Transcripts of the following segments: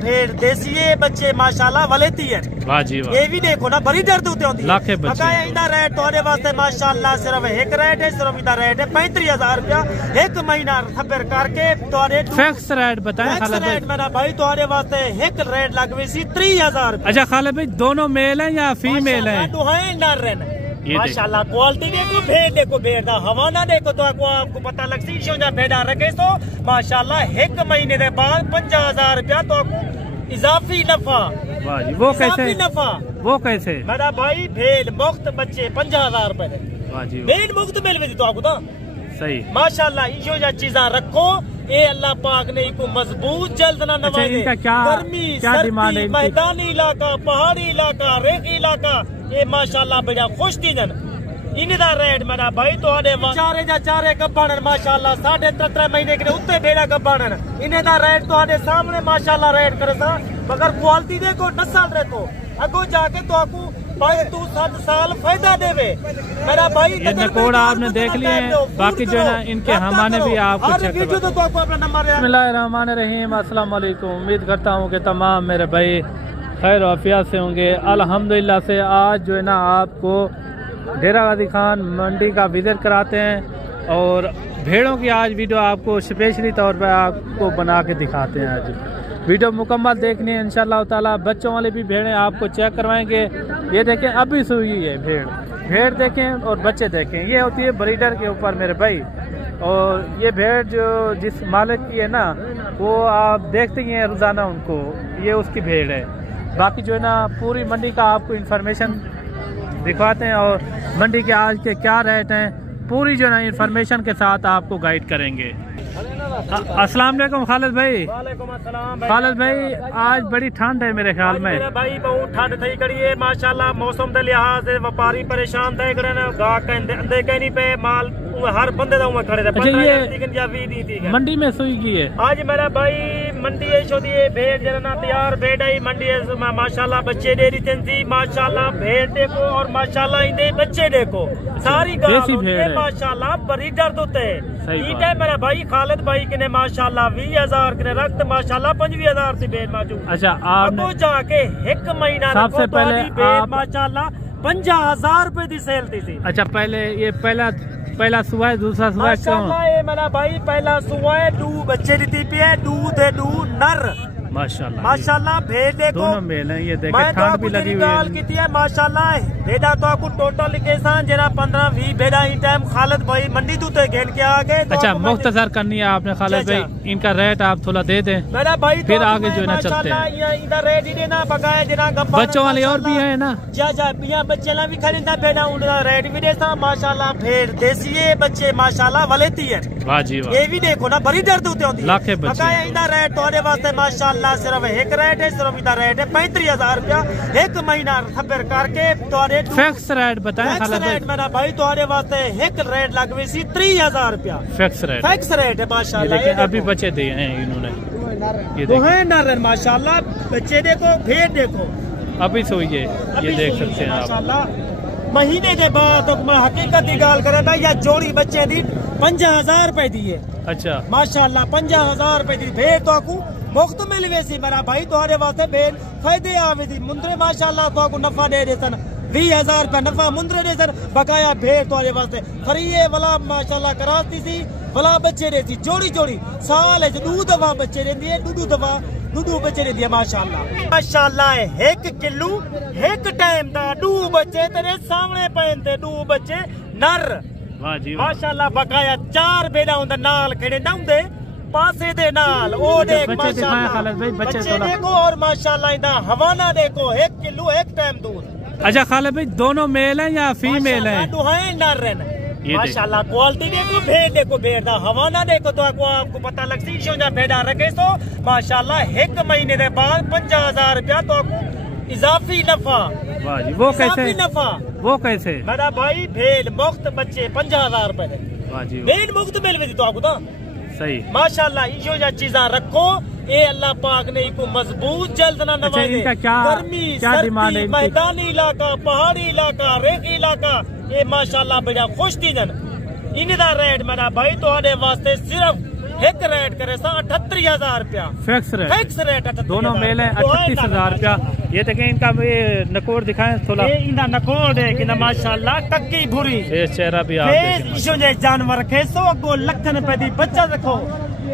भेड़ देसी है बच्चे माशाल्लाह वलेती है। वाह जी वाह। ये भी देखो ना बड़ी दर्द होते होती लाखे बच्चे। इंदा रेट तुम्हारे वास्ते माशाल्लाह सिर्फ एक रेट है, सिर्फ इंदा रेट है 35,000 रुपया एक महीना खबर करके तुम्हारे फिक्स रेट बताएं खालिद भाई। मेरा भाई तुम्हारे वास्ते एक रेट लगवे सी 30,000। अच्छा खालिद भाई दोनों मेल है या फीमेल है? दुहाई नर है माशाल्लाह। क्वालिटी देखो भेड़ देखो, भेड़ का हवाना देखो तो आपको पता लग सी भेड़ा रखे तो माशाल्लाह एक महीने के बाद 50,000 रुपया तो इजाफी नफा। वाह जी वो कैसे नफा वो कैसे? मेरा भाई भेड़ मुफ्त बच्चे 50,000 रुपए वाह जी भेड़ मुफ्त मिल तो आपको तो सही माशाल्लाह। इो चीजा रखो ये अल्लाह पाक ने इनको मजबूत जल्द ना नवाजे। गर्मी सर्दी मैदानी इलाका पहाड़ी इलाका रेगी इलाका ये माशाल्लाह बड़ा खुश थी जन। इनका रेट मेरा भाई थोड़े चारे जा चारे कब्बान माशाल्लाह 3.5 महीने के उत्ते भेड़ा कब्बान इनका रेट थोड़े सामने माशाल्लाह रेट करे सा। मगर क्वालिटी देखो नस्ल देखो अगो जाके तो आपको 5-7 साल फायदा देवे मेरा भाई। ये नकोड़ आपने देख लिए हैं, बाकी जो है ना इनके हमारे भी आपको चेक बिस्मिल्लाहिर्रहमानिर्रहीम। अस्सलाम वालेकुम। उम्मीद करता हूँ कि तमाम मेरे भाई खैर आफियत से होंगे। अल्हम्दुलिल्लाह से आज जो है ना आपको डेरा गाजी खान मंडी का विजिट कराते हैं और भेड़ों की आज वीडियो आपको स्पेशली तौर पर आपको बना के दिखाते हैं। आज वीडियो मुकम्मल देखनी है इंशाल्लाह ताला। बच्चों वाली भी भेड़ें आपको चेक करवाएंगे। ये देखें अभी सूई है भेड़ देखें और बच्चे देखें। ये होती है ब्रीडर के ऊपर मेरे भाई। और ये भेड़ जो जिस मालिक की है ना वो आप देखते ही हैं रोजाना उनको, ये उसकी भेड़ है। बाकी जो है ना पूरी मंडी का आपको इन्फॉर्मेशन दिखवाते हैं और मंडी के आज के क्या रेट हैं पूरी जो है ना इन्फॉर्मेशन के साथ आपको गाइड करेंगे। अस्सलाम वालेकुम खालिद भाई। वालेकुम अस्सलाम खालिद भाई आज बड़ी ठंड है मेरे ख्याल में। मेरे भाई बहुत ठंड थी कड़ी है माशाल्लाह। मौसम के लिहाज से व्यापारी परेशान थे अंदे कहीं पे माल हर बंदे दा उमे खड़े थे। अच्छा ये मंडी में सुई की है आज मेरा भाई मंडी है भेड़ जना तैयार भेड़ है मंडी है माशाल्लाह। बच्चे दे रही थी माशाल्लाह भेड़ देखो और माशाल्लाह इनके बच्चे देखो सारी भेड़ माशाल्लाह बड़ी दर्द होते है मेरा भाई खालिद भाई के ने माशाल्लाह 20,000 के रक्त माशाल्लाह 25,000 से भेड़ मौजूद। अच्छा आप जाके एक महीना सबसे पहले माशाल्लाह 50,000 रुपए की सेल थी। अच्छा पहले ये पहला सुबह है दूसरा सुबह माशाल्लाह ये मेरा भाई पहला सुबह है दू बच्चे दी पे दू नर माशाल्लाह भेड़ देखो दोनों मेल हैं। ये देखें ठंड भी लगी हुई है माशाल्लाह। भेड़ा तो आपको टोटल केसान जना 15-20 भेड़ा ही टाइम खालिद भाई मंडी दूते घेन के आगे। अच्छा मुख्तसर करनी है आपने खालिद भाई, इनका रेट आप थोड़ा दे दें मेरा भाई फिर आगे जो है ना चलते हैं। इधर रेट ही देना बकाया जना बच्चों वाले और भी है ना बच्चे भी खरीदा भेड़ा उनका रेट भी देता माशाल्लाह। भेड़ देसी है बच्चे माशाल्लाह वलेती है। वाह जी वाह। ये भी देखो ना बड़ी दर्द होते होती लाखे बच्चे। इनका रेट तुम्हारे वास्ते माशाल्लाह सिर्फ एक रेट है, सिर्फ इधर रेट है 35,000 रुपया एक महीना खबर करके तुम्हारे फिक्स रेट बताएं खालिद भाई। मेरा भाई तुम्हारे वास्ते एक रेट लगवे सी 30,000 रुपया फिक्स रेट है माशाल्लाह। अभी बच्चे दिए हैं इन्होंने ये नर माशाल्लाह। बच्चे देखो भेड़ देखो अभी सोइए ये देख सकते हैं आप। महीने के बाद हकीकत की गाल करे या जोड़ी बच्चे दी 50,000 रुपए दिए। अच्छा माशाल्लाह 50,000 रुपए दी भेड़ तो आपको मुफ्त मिल वैसी मेरा भाई तुम्हारे वास्ते भेड़ फायदे आवे थी। मुंद्रे माशाल्लाह तो नफा दे रहे सन 20,000 रुपया नफा मुंद्रे दे सर बकाया भेड़ तुम्हारे वास्ते फ्री है वाला माशाल्लाह कराती सी वाला बच्चे देती जोड़ी साल है 2 दफा बच्चे देती है 2 बच्चे देती है माशाल्लाह। 1 किलो 1 टाइम दा 2 बच्चे तेरे सामने पहनते 2 बच्चे नर माशाल्लाह। बकाया 4 भेड़ा होंदा नाल खड़े ना होंदे पासे दे नाल ओ देख माशाल्लाह बच्चे देखो और माशाल्लाह इंदा हवाना देखो 1 किलो 1 टाइम दूध। अच्छा खालिद भाई दोनों मेल हैं या फीमेल हैं? दुहाई नर हैं माशाल्लाह। क्वालिटी देखो भेड़ दा हवाना देखो तो आपको पता लग सी भेड़ा रखे तो माशाल्लाह एक महीने के बाद 50,000 रुपया तो इजाफी नफा। वाह जी वो कैसे नफा वो कैसे? मेरा भाई भेड़ मुफ्त बच्चे 50,000 रुपए भेड़ मुफ्त मिल तो आपको तो सही माशाल्लाह। इो चीजा रखो ये अल्लाह पाक ने इनको मजबूत जल्द ना नवाजे। गर्मी सर्दी मैदानी इलाका पहाड़ी इलाका रेगी इलाका ये माशाल्लाह बड़ा खुश थी जन। इनका रेट मेरा भाई थोड़े वास्ते सिर्फ एक रेट करे 38,000 रुपया फिक्स रेट। फिक्स रेट दोनों मेल हैं 38,000 रुपया। ये देखें इनका ये नकोर दिखाएं थोड़ा। ये इनका नकोर है कि माशाल्लाह कक्की भूरी ये चेहरा भी आप देखें। जानवर के 100 को लखन रुपए दी बच्चा रखो,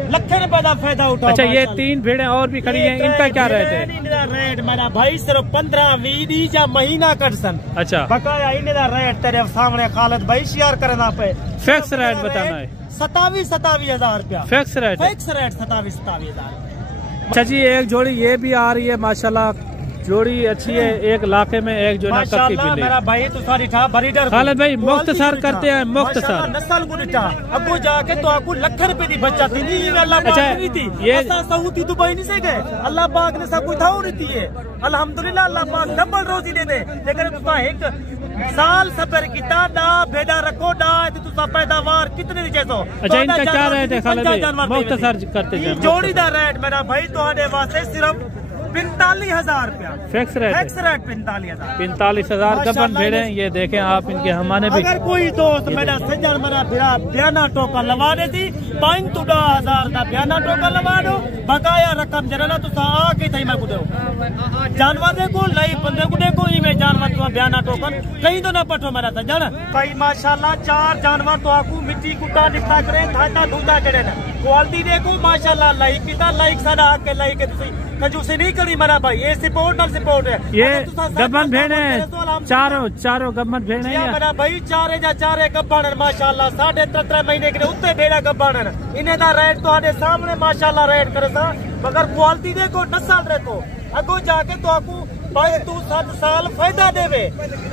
लखन रुपए का फायदा उठाओ। अच्छा ये 3 भेड़ें और भी खड़ी हैं, इनका क्या रेट है? इनका रेट मेरा भाई सिर्फ 15-20 या महीना कटसन। अच्छा बकाया इनका रेट तेरे सामने खालिद भाई शेयर करना पे। फिक्स रेट बताना है 27,000 रुपया फिक्स रेट। Fix rate 27,000। अच्छा जी एक जोड़ी ये भी आ रही है माशाल्लाह, जोड़ी अच्छी है। एक लाखे में एक जो ना कक्की बिल्ली। मेरा भाई तो सारी था बरीडर खालिद भाई मुख्तसर करते हैं, मुख्तसर नस्ल को दिखा अबू जाके तो आपको लखन रुपए की बच्चा थी नहीं अल्लाह पाक नहीं थी ये सऊदी दुबई नहीं से गए, अल्लाह पाक ने सब कुछ था रही है अल्हम्दुलिल्लाह। अल्लाह पाक डबल रोजी दे दे। लेकिन तुसा एक साल सफर किता ना बेड़ा रखो ना तुसा पैदावार कितने जैसो। अच्छा इनका क्या रेट है खालिद भाई? मुख्तसर करते हैं। जोड़ी दा रेट मेरा भाई तुम्हारे वास्ते सिर्फ 45,000 रुपया फिक्स रेट। फिक्स रेट 45,000 गबन भेड़े। ये देखें आप इनके हमारे भी। अगर कोई दोस्त मेरा सज्जन मेरा बयाना टोकन लगा दे दी 5,000 का बयाना टोकन लगा दो, बकाया रकम जरा तुसा आके थई मैं दो जानवर देखो लाई बंदे को देखो इवें जानवर तो बयाना टोकन कहीं तो ना पठो मेरा सज्जन भाई माशाल्लाह। 4 जानवर तो आपको मिट्टी कुटा दिखा करे धाटा दूधा करे ना क्वालिटी देखो माशाल्लाह। लाइक किता लाइक साडा आके लाइक तुसी कंजूसी नहीं करी मेरा भाई। ये सपोर्ट और सपोर्ट है। ये गबन भेड़े चारों गबन भेड़े हैं मेरा भाई 4 गब्बन माशाल्लाह। 3.5 महीने के उत्ते भेड़ा गब्बन इन्हें दा रेट तो सामने माशाल्लाह रेट करे सा। मगर क्वालिटी देखो नस्ल देखो अगो जाके तो आपको भाई तू 7 साल फायदा देवे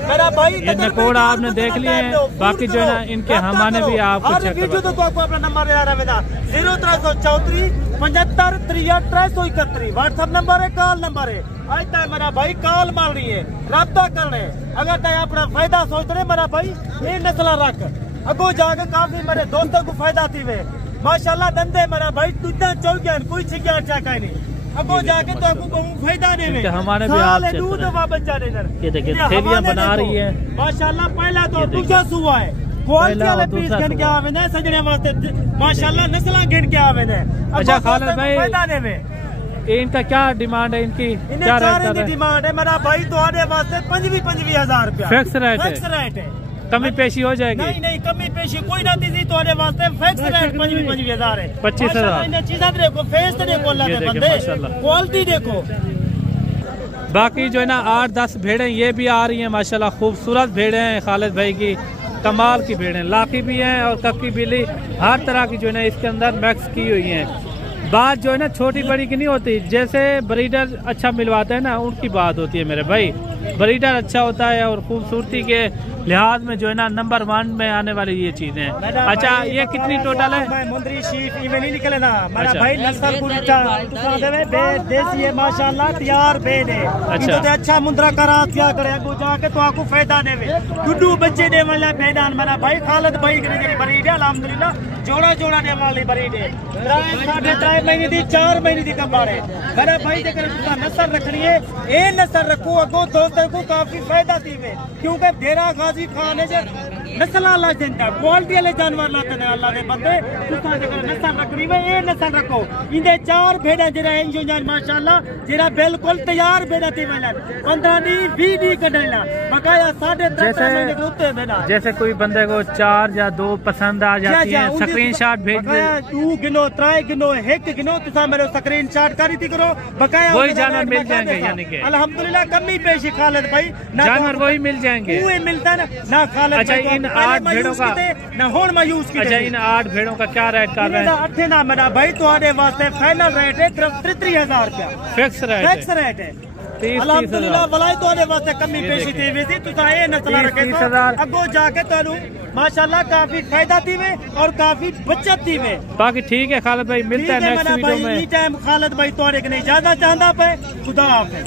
मेरा भाई। ये नकोड़ आपने देख लिए हैं, बाकी जो है ना इनके हमारे भी आपको चेक वीडियो तो आपको अपना नंबर याद रहा 0334 75 63 331 व्हाट्सएप नंबर है, कॉल नंबर है। आज तक मेरा भाई कॉल मार रही है रब्ता करने अगर तय अपना फायदा सोच रहे मेरा भाई ये नस्ल रख अगो जाके काफी मेरे दोस्तों को फायदा थी वे माशाल्लाह। धंधे मेरा भाई तुझा चल गया कोई छिया चाका नहीं अगो जाके तो आपको बहुत फायदा देवे। हमारे भी आप दूध बच्चा देकर ये देखिए थैलियां बना रही है माशाल्लाह। पहला तो दूसरा सुआ है क्वालिटी वाले पीस गिन के आवे ना सजने वास्ते माशाल्लाह नस्लां गिन के आवे ने। अच्छा खालिद भाई फायदा देवे इनका क्या डिमांड है? इनकी क्या रेट है? डिमांड है मेरा भाई तुम्हारे वास्ते 25,000 रुपया फिक्स रेट है। फिक्स रेट है। कमी पेशी हो जाएगी? नहीं कमी पेशी कोई ना दी तुम्हारे वास्ते फिक्स रेट 25,000 है। 25,000 चीजा देखो फेस देखो अल्लाह के बंदे क्वालिटी देखो। बाकी जो है ना 8-10 भेड़ें ये भी आ रही हैं माशाल्लाह। खूबसूरत भेड़ें हैं खालिद भाई की, कमाल की भेड़ें। लाकी भी हैं और कक्की बिल्ली हर तरह की जो है ना इसके अंदर मैक्स की हुई हैं। बात जो है ना छोटी बड़ी की नहीं होती, जैसे ब्रीडर अच्छा मिलवाते हैं ना उनकी बात होती है मेरे भाई। ब्रीडर अच्छा होता है और खूबसूरती के लिहाज में जो है ना नंबर 1 में आने वाली ये चीजें हैं। अच्छा ये कितनी टोटल है? मुंदरी शीट इवें नहीं निकले ना मेरा भाई नस्ल को देसी है माशाल्लाह तैयार बेन है। अच्छा तो अच्छा मुंदरा करा क्या करे अगो जाके तो आपको फायदा देवे गुड्डू बच्चे दे वाला मैदान मेरा भाई खालिद भाई की जेडी बरीड है अल्हम्दुलिल्लाह जोड़ा दे वाली बरीड है। 3.5 महीने दी 4 महीने दी कबाड़ है मेरा भाई। जेकर नस्ल रखनी है ये नस्ल रखो अगो दोस्तों को काफी फायदा दीवे क्योंकि डेरा गाजी खान है नस्ल अल्लाह देता क्वालिटी वाले जानवर लाते हैं अल्लाह के बंदे। तुसा जेकर नस्ल रखनी है ये नस्ल रखो। इनके 4 भेड़ा जेरा इंजो जान माशाल्लाह जेरा बिल्कुल तैयार भेड़ा थी वाला 15 दी 20 दी कढला बकाया 3.5 महीने के उत्ते भेड़ा। जैसे कोई बंदे को 4 या 2 पसंद आ जाती है स्क्रीनशॉट भेज दे 2 गिनो 3 गिनो 1 गिनो तुसा मेरे स्क्रीनशॉट करी थी करो बकाया वही जानवर मिल जाएंगे। यानी कि अल्हम्दुलिल्लाह कमी पेशी खालिद भाई जानवर वही मिल जाएंगे मिलता ना खालिद। अच्छा इन 8 भेड़ों का ना होड़ मायूस की। अच्छा इन 8 भेड़ों का क्या रेट कर रहे हैं? ना मेरा भाई तुम्हारे वास्ते फाइनल रेट है 33,000 रुपया फिक्स रेट है। अल्हम्दुलिल्लाह वलाई तुम्हारे वास्ते कमी पेशी थी वैसी तुसा ये नस्ल रखे अगो जाके तुहानू माशाल्लाह काफी फायदा थी में और काफी बचत थी में। बाकी ठीक है खालिद भाई मिलता है नेक्स्ट वीडियो में। टाइम खालिद भाई तुम्हारे के नहीं ज्यादा चाहता पे खुदा हाफिज़।